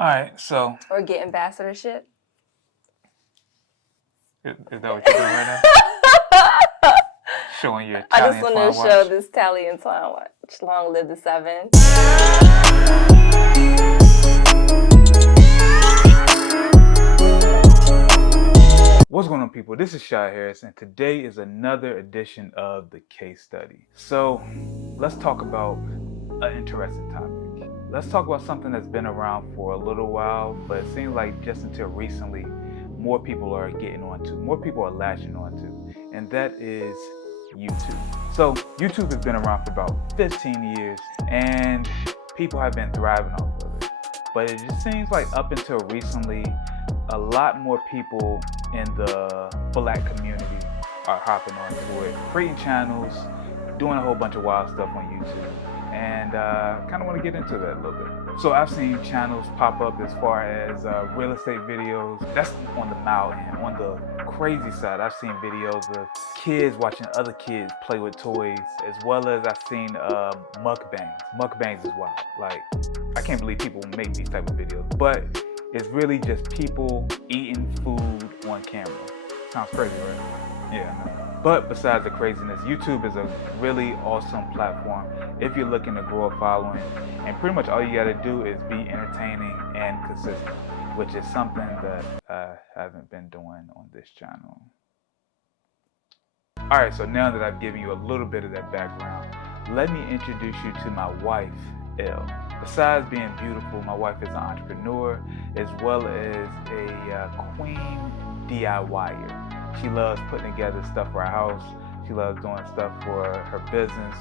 All right, so Or get ambassadorship. is that what you're doing right now? Showing your I Italian just wanted to twine show watch? this Italian twine watch. Long live the 7. What's going on, people? This is Shy Harris, and today is another edition of the case study. So let's talk about an interesting topic. Let's talk about something that's been around for a little while, but it seems like just until recently, more people are getting onto, more people are latching onto, and that is YouTube. So YouTube has been around for about 15 years, and people have been thriving off of it. But it just seems like up until recently, a lot more people in the Black community are hopping onto it, creating channels, doing a whole bunch of wild stuff on YouTube, and kind of want to get into that a little bit. So I've seen channels pop up as far as real estate videos. That's on the mild end. On the crazy side, I've seen videos of kids watching other kids play with toys, as well as I've seen mukbangs. Mukbangs is wild. Like, I can't believe people make these type of videos, but it's really just people eating food on camera. Sounds crazy, right? Yeah, I know. But besides the craziness, YouTube is a really awesome platform if you're looking to grow a following. And pretty much all you gotta do is be entertaining and consistent, which is something that I haven't been doing on this channel. All right, so now that I've given you a little bit of that background, let me introduce you to my wife, Elle. Besides being beautiful, my wife is an entrepreneur as well as a queen DIYer. She loves putting together stuff for her house. She loves doing stuff for her business.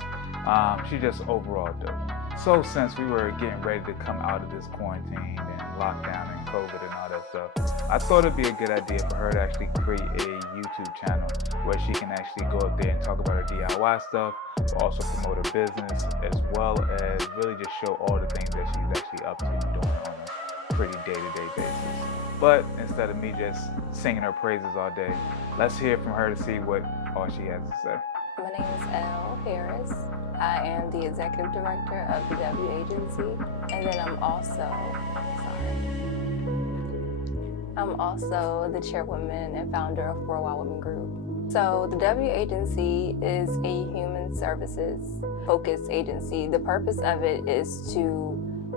She's just overall dope. So since we were getting ready to come out of this quarantine and lockdown and COVID and all that stuff, I thought it'd be a good idea for her to actually create a YouTube channel where she can actually go up there and talk about her DIY stuff, but also promote her business, as well as really just show all the things that she's actually up to and doing on a pretty day-to-day basis. But instead of me just singing her praises all day, let's hear from her to see what all she has to say. My name is Elle Harris. I am the executive director of the W Agency, and then I'm also the chairwoman and founder of Worldwide Women Group. So the W Agency is a human services focused agency. The purpose of it is to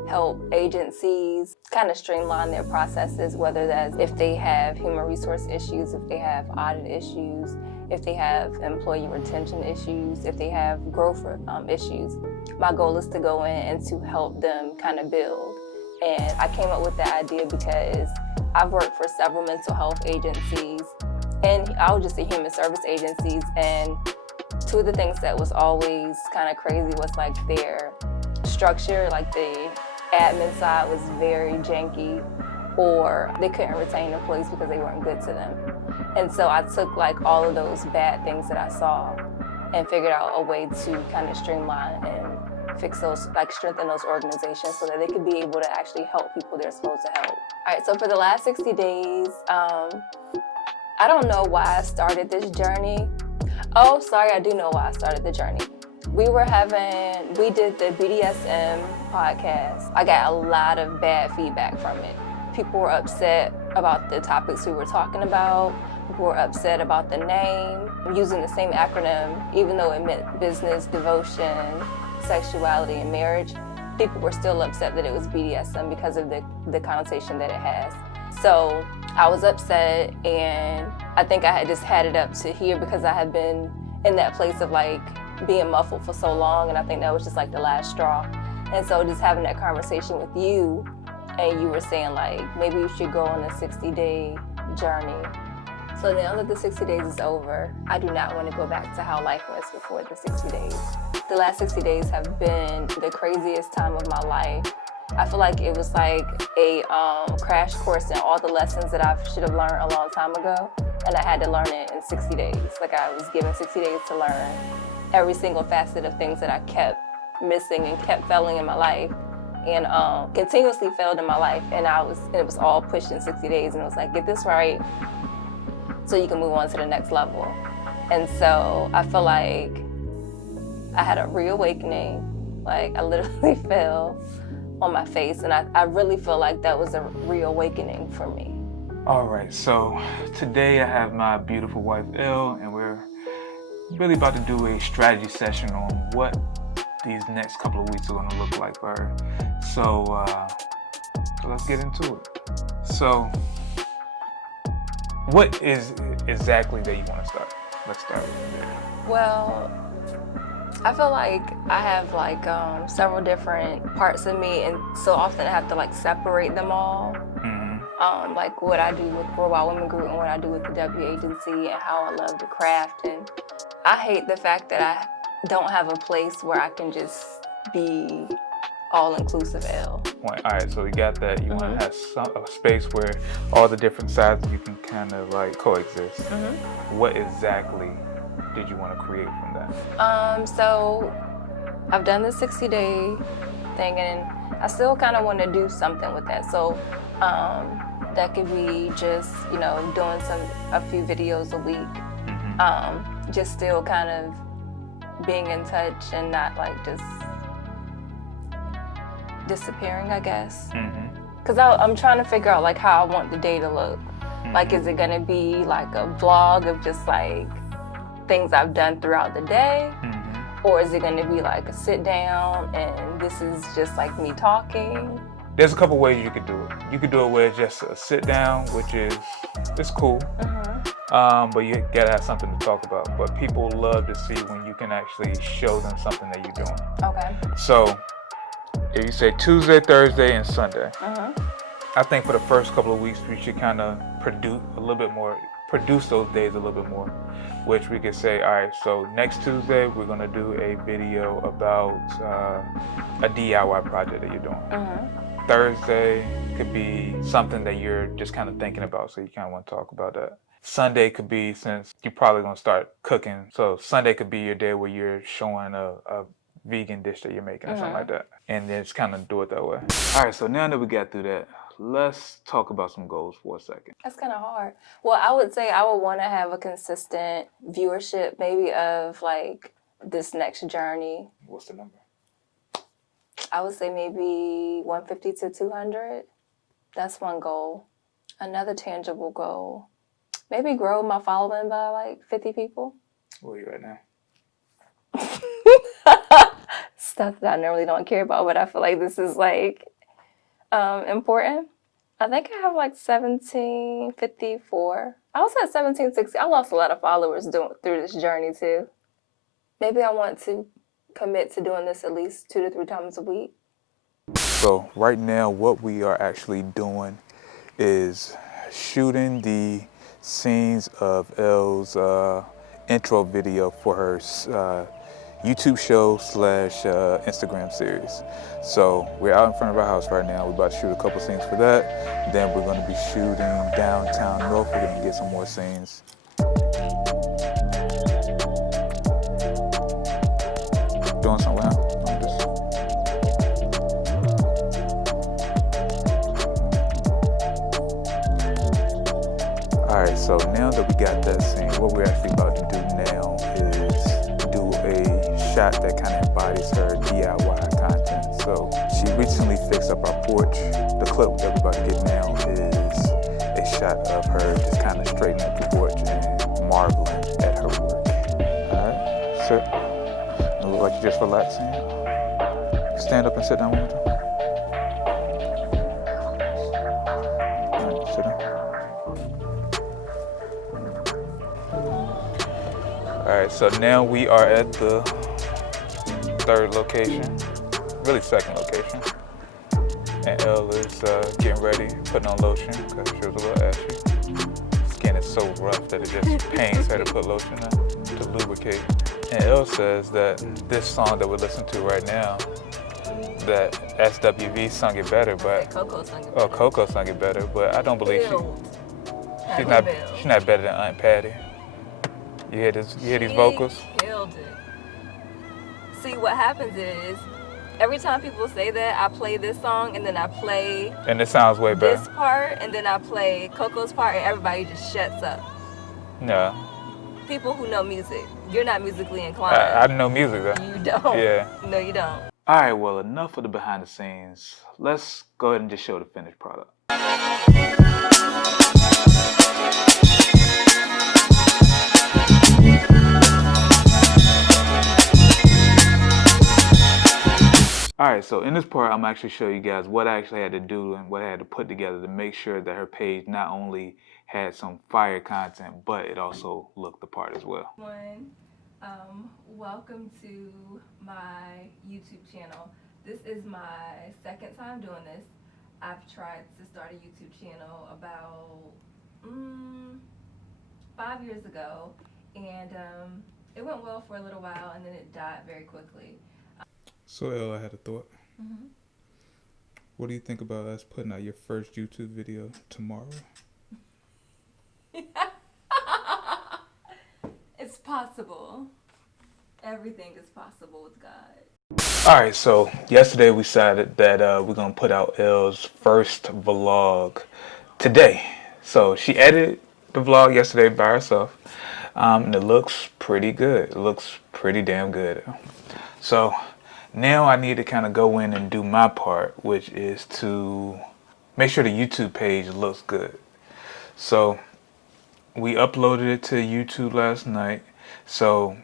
help agencies kind of streamline their processes, whether that's if they have human resource issues, if they have audit issues, if they have employee retention issues, if they have growth issues. My goal is to go in and to help them kind of build. And I came up with the idea because I've worked for several mental health agencies, and I was just a human service agencies, and two of the things that was always kind of crazy was like their structure, like the admin side was very janky, or they couldn't retain employees because they weren't good to them. And so I took like all of those bad things that I saw and figured out a way to kind of streamline and fix those, like strengthen those organizations so that they could be able to actually help people they're supposed to help. All right, so for the last 60 days, I don't know why I started this journey. Oh, sorry, I do know why I started the journey. We did the BDSM podcast. I got a lot of bad feedback from it. People were upset about the topics we were talking about. People were upset about the name, using the same acronym, even though it meant business, devotion, sexuality, and marriage. People were still upset that it was BDSM because of the connotation that it has. So I was upset, and I think I had just had it up to here because I had been in that place of like being muffled for so long, and I think that was just like the last straw. And so just having that conversation with you, and you were saying like, maybe you should go on a 60-day journey. So now that the 60 days is over, I do not want to go back to how life was before the 60 days. The last 60 days have been the craziest time of my life. I feel like it was like a crash course in all the lessons that I should have learned a long time ago, and I had to learn it in 60 days. Like I was given 60 days to learn every single facet of things that I kept missing and kept failing in my life, and continuously failed in my life, and it was all pushed in 60 days, and it was like, get this right so you can move on to the next level. And so I feel like I had a reawakening. Like I literally fell on my face, and I really feel like that was a reawakening for me. All right, so today I have my beautiful wife, Elle, and we're really about to do a strategy session on what these next couple of weeks are going to look like for her. So let's get into it. So what is exactly that you want to start? Let's start with there. Well, I feel like I have like several different parts of me, and so often I have to like separate them all. Like what I do with Worldwide Women Group and what I do with the W Agency and how I love to craft. And I hate the fact that I don't have a place where I can just be all-inclusive Elle. All right, so we got that. You want to have a space where all the different sides you can kind of like coexist. What exactly did you want to create from that? So I've done the 60-day thing, and I still kind of want to do something with that. So that could be just, doing a few videos a week. Just still kind of being in touch and not like just disappearing, I guess. Because I'm trying to figure out like how I want the day to look. Like, is it gonna be like a vlog of just like things I've done throughout the day? Or is it gonna be like a sit down and this is just like me talking? There's a couple ways you could do it. You could do it where it's just a sit down, which is, it's cool. But you gotta have something to talk about. But people love to see when you can actually show them something that you're doing. Okay. So if you say Tuesday, Thursday, and Sunday, I think for the first couple of weeks we should kind of produce those days a little bit more, which we could say, all right, so next Tuesday we're gonna do a video about a DIY project that you're doing. Thursday could be something that you're just kind of thinking about, so you kind of want to talk about that. Sunday could be, since you're probably gonna start cooking, so Sunday could be your day where you're showing a vegan dish that you're making or something like that, and then just kind of do it that way. All right, so now that we got through that, let's talk about some goals for a second. That's kind of hard. Well, I would say I would want to have a consistent viewership, maybe of like this next journey. What's the number? I would say maybe 150 to 200. That's one goal. Another tangible goal, maybe grow my following by like 50 people. Where are you right now? Stuff that I normally don't care about, but I feel like this is like important. I think I have like 1754. I was at 1760. I lost a lot of followers through this journey too. Maybe I want to commit to doing this at least 2 to 3 times a week. So right now what we are actually doing is shooting the scenes of Elle's intro video for her YouTube show / Instagram series. So we're out in front of our house right now. We're about to shoot a couple scenes for that. Then we're going to be shooting downtown Norfolk and get some more scenes. Doing something with him. All right, so now that we got that scene, what we're actually about to do now is do a shot that kind of embodies her DIY content. So she recently fixed up our porch. The clip that we're about to get now is a shot of her just kind of straightening up the porch and marveling at her work. All right, sit. It looks like you're just relaxing. Stand up and sit down one more time. All right, sit down. All right, so now we are at the third location, really second location. And Elle is getting ready, putting on lotion because she was a little ashy. Skin is so rough that it just pains her to put lotion on to lubricate. And Elle says that this song that we're listening to right now, that SWV sung it better, but Coco sung it. Oh, Coco sung it better, but I don't believe she's not better than Aunt Patty. You hear these vocals? Killed it. See, what happens is every time people say that, I play this song and then I play And it sounds way better. this part and then I play Coco's part and everybody just shuts up. Yeah. People who know music, you're not musically inclined. I know music though. You don't. Yeah. No, you don't. Alright, well, enough of the behind the scenes. Let's go ahead and just show the finished product. Alright, so in this part, I'm actually show you guys what I actually had to do and what I had to put together to make sure that her page not only had some fire content, but it also looked the part as well. Welcome to my YouTube channel. This is my second time doing this. I've tried to start a YouTube channel about 5 years ago, and it went well for a little while, and then it died very quickly. So, Elle, I had a thought. What do you think about us putting out your first YouTube video tomorrow? It's possible. Everything is possible with God. Alright, so yesterday we decided that we're going to put out Elle's first vlog today. So she edited the vlog yesterday by herself, and it looks pretty good. It looks pretty damn good. So now I need to kind of go in and do my part, which is to make sure the YouTube page looks good. So we uploaded it to YouTube last night. So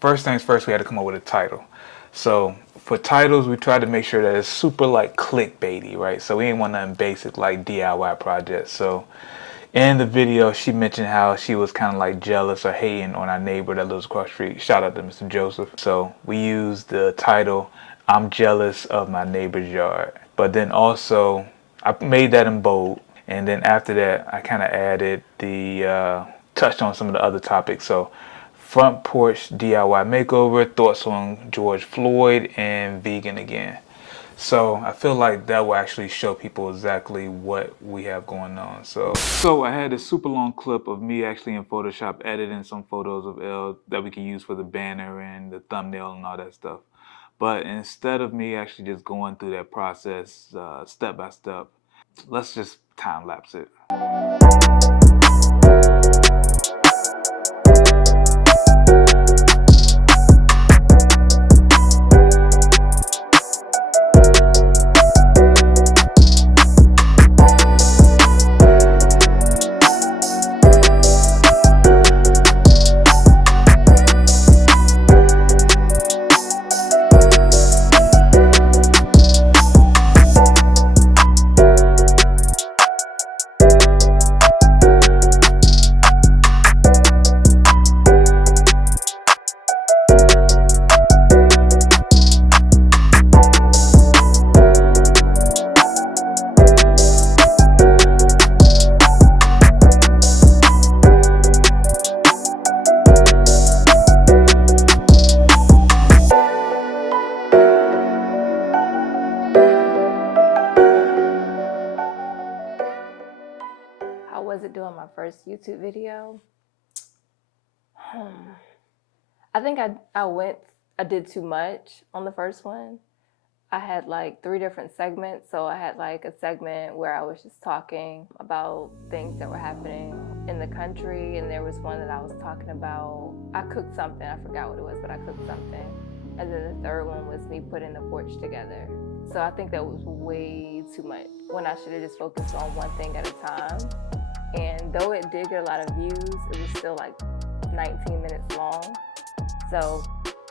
first things first, we had to come up with a title. So for titles, we tried to make sure that it's super like clickbaity, right? So we didn't want nothing basic like DIY projects. So in the video, she mentioned how she was kind of like jealous or hating on our neighbor that lives across the street. Shout out to Mr. Joseph. So we used the title, "I'm jealous of my neighbor's yard." But then also, I made that in bold. And then after that, I kind of added touched on some of the other topics. So front porch DIY makeover, thoughts on George Floyd, and vegan again. So I feel like that will actually show people exactly what we have going on. So I had a super long clip of me actually in Photoshop editing some photos of Elle that we can use for the banner and the thumbnail and all that stuff. But instead of me actually just going through that process step by step, let's just time lapse it. How was it doing my first YouTube video? I think I did too much on the first one. I had like 3 different segments. So I had like a segment where I was just talking about things that were happening in the country. And there was one that I was talking about, I cooked something, I forgot what it was, but I cooked something. And then the third one was me putting the porch together. So I think that was way too much when I should have just focused on one thing at a time. And though it did get a lot of views, it was still like 19 minutes long. So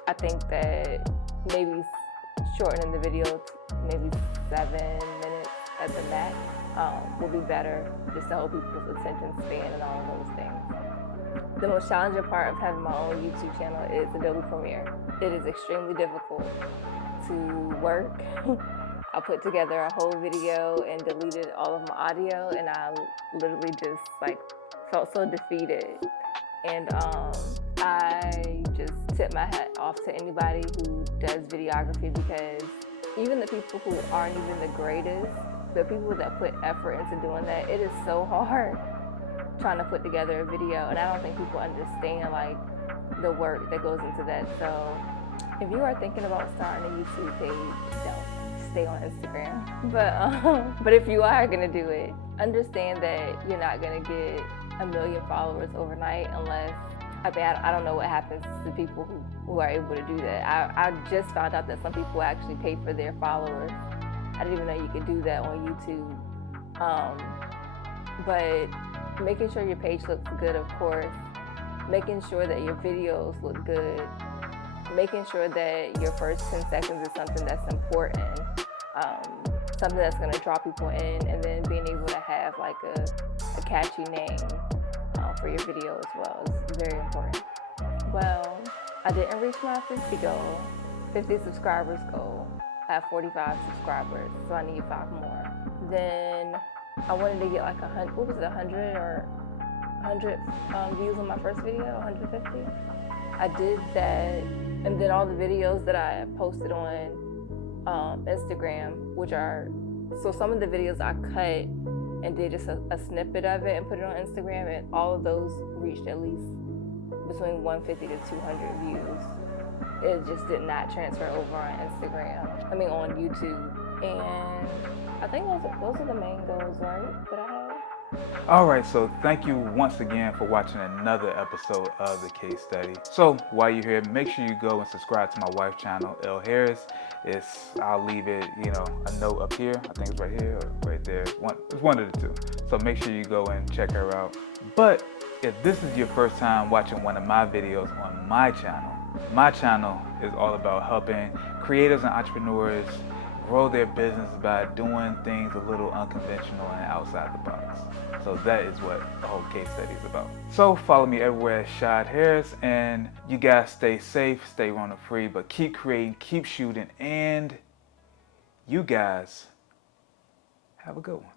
I think that maybe shortening the video to maybe 7 minutes at the max will be better, just to hold people's attention span and all of those things. The most challenging part of having my own YouTube channel is Adobe Premiere. It is extremely difficult to work. I put together a whole video and deleted all of my audio, and I literally just like felt so defeated. And I just tip my hat off to anybody who does videography, because even the people who aren't even the greatest, the people that put effort into doing that, it is so hard trying to put together a video. And I don't think people understand like the work that goes into that. So if you are thinking about starting a YouTube page, don't stay on Instagram. But if you are gonna do it, understand that you're not gonna get 1 million followers overnight unless I don't know what happens to people who are able to do that. I just found out that some people actually pay for their followers. I didn't even know you could do that on YouTube. But making sure your page looks good, of course. Making sure that your videos look good. Making sure that your first 10 seconds is something that's important. Something that's going to draw people in, and then being able to have like a catchy name for your video as well is very important. Well, I didn't reach my 50 goal, 50 subscribers goal. I have 45 subscribers, so I need 5 more. Then I wanted to get like 100, what was it, 100 or 100 views on my first video, 150. I did that, and then all the videos that I posted on Instagram, which are, so some of the videos I cut and did just a snippet of it and put it on Instagram, and all of those reached at least between 150 to 200 views. It just did not transfer over on Instagram, on YouTube. And I think those are the main goals, right, that I have. Alright, so thank you once again for watching another episode of the case study. So while you're here, make sure you go and subscribe to my wife's channel, Elle Harris. I'll leave it, a note up here. I think it's right here or right there. It's one of the two. So make sure you go and check her out. But if this is your first time watching one of my videos on my channel is all about helping creators and entrepreneurs grow their business by doing things a little unconventional and outside the box. So that is what the whole case study is about. So follow me everywhere at Shad Harris, and you guys stay safe, stay Rona free, but keep creating, keep shooting, and you guys have a good one.